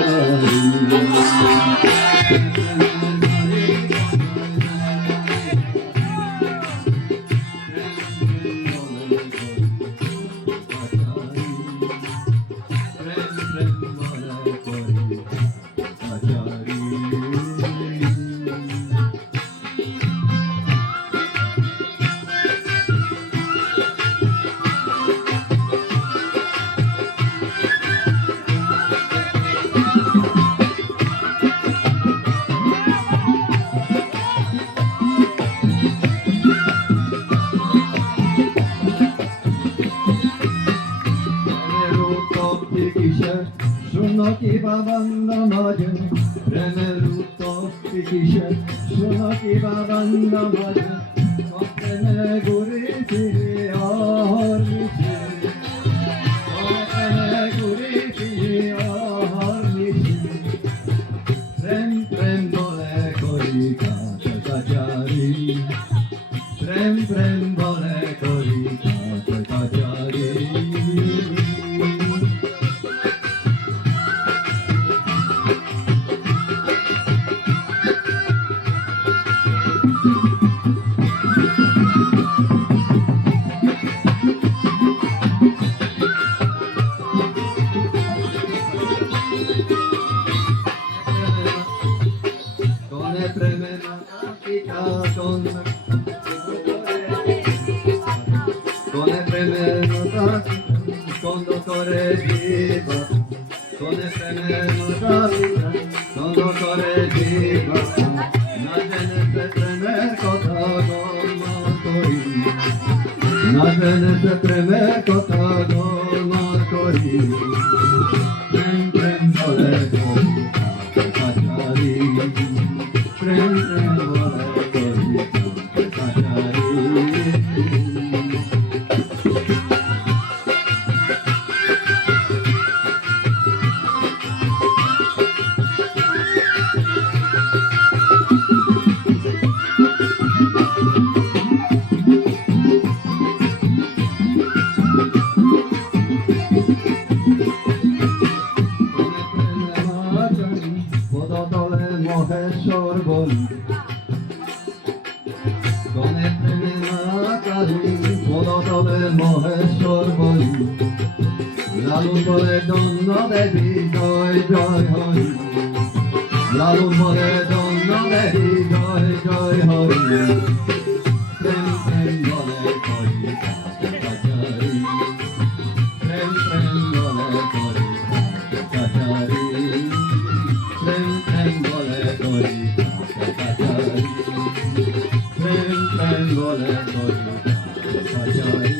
hare শোনো কি বাবান্দ মজন প্রেমের উত্তপ্তি কিসের শোনো কি বাবান্দ মজন প্রেমে ঘুরে ফিরে অহর মিশে প্রেমে ঘুরে ফিরে অহর মিশে প্রেম প্রেম বলে করি কাছাকাছি প্রেম প্রেম বলে করি Con el tremendo con না জেনেছে প্রেমের কথা গল করি। প্রেম প্রেম বলে করি বলি। গণে মহেশ্বর বই লালু বলে দন্ন দেবী, জয় জয়, হরি। লালু বলে দন্ন দেবী, জয় জয়, হরি। বলে কাছারি